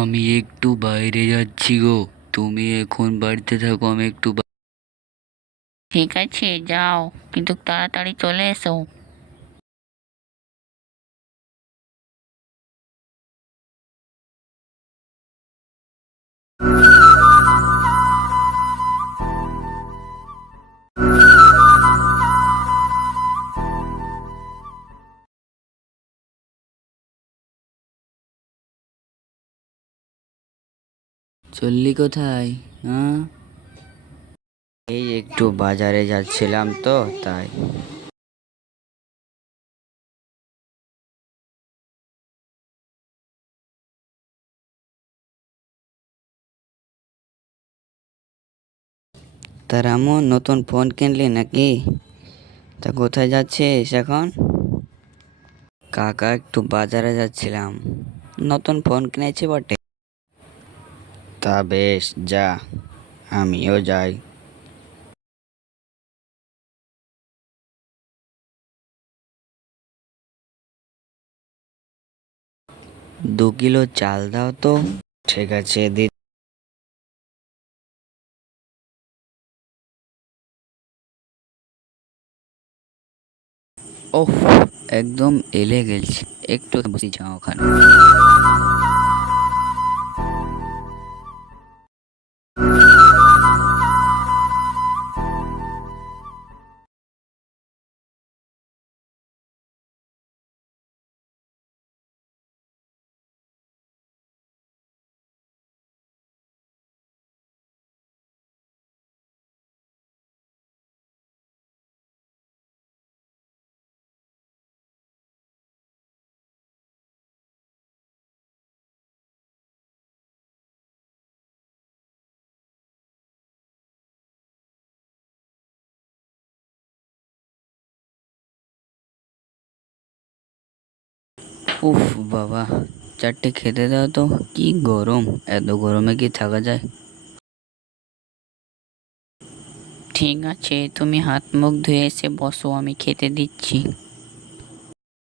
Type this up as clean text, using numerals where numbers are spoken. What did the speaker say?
আমি একটু বাইরে যাচ্ছি গো। তুমি এখন বাড়িতে থাকো, আমি একটু ঠিক আছে, যাও, কিন্তু তাড়াতাড়ি চলে এসো। চললি কোথায়? হ্যাঁ, এই একটু বাজারে যাচ্ছিলাম তো তাই। 'তা রামু, নতুন ফোন কিনলি নাকি? তা কোথায় যাচ্ছিস এখন? কাকা, একটু বাজারে যাচ্ছিলাম। নতুন ফোন কিনেছি বটে। তা বেশ, যা, আমিও যাই। দু কিলো চাল দাও তো। ঠিক আছে, ওহ, একদম এলে গেলছি। একটু বসি যাও ওখানে। উফ বাবা, চারটে খেতে দাও তো। কি গরম! এত গরমে কি থাকা যায়? ঠিক আছে, তুমি হাত মুখ ধুয়ে এসে বসো, আমি খেতে দিচ্ছি।